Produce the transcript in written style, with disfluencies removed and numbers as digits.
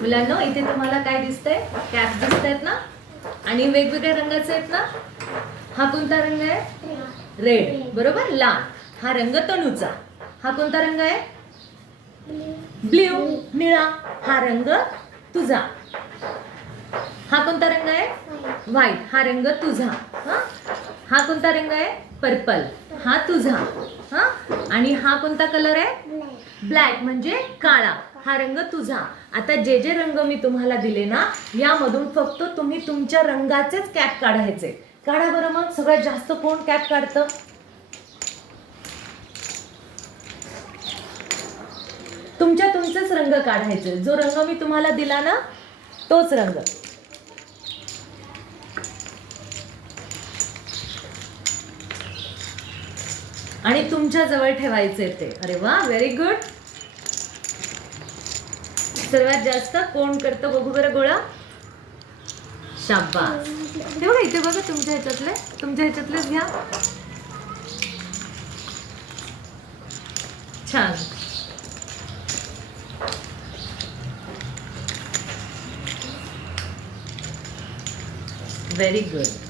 मुलांनो इथे तुम्हाला काय दिसतंय? कॅप दिसतायत ना आणि वेगवेगळ्या रंगाचे आहेत ना. हा कोणता रंग आहे? रेड. बरोबर. लाल हा रंग तनूचा. हा कोणता रंग आहे? ब्ल्यू. निळा हा रंग तुझा. हा कोणता रंग आहे? व्हाईट हा रंग तुझा. हा कोणता रंग आहे? पर्पल हा तुझा. आणि हा कोणता कलर आहे? ब्लॅक म्हणजे काळा हा रंग तुझा. आता जे जे रंग मी तुम्हाला दिले ना यामधून फक्त तुम्ही तुमच्या रंगाचेच कॅप काढायचे. काढा बरं. मग सगळ्यात जास्त कोण कॅप काढतं? तुमचेच रंग काढायचे. जो रंग मी तुम्हाला दिला ना तोच रंग. आणि तुमच्या जवळ ठेवायचे ते. अरे वा, व्हेरी गुड. सर्वात जास्त कोण करतं बघू बरं गोळा? शाबास. हे बघा इथे बघा तुमच्या ह्याच्यातलेच घ्या. छान. Very good.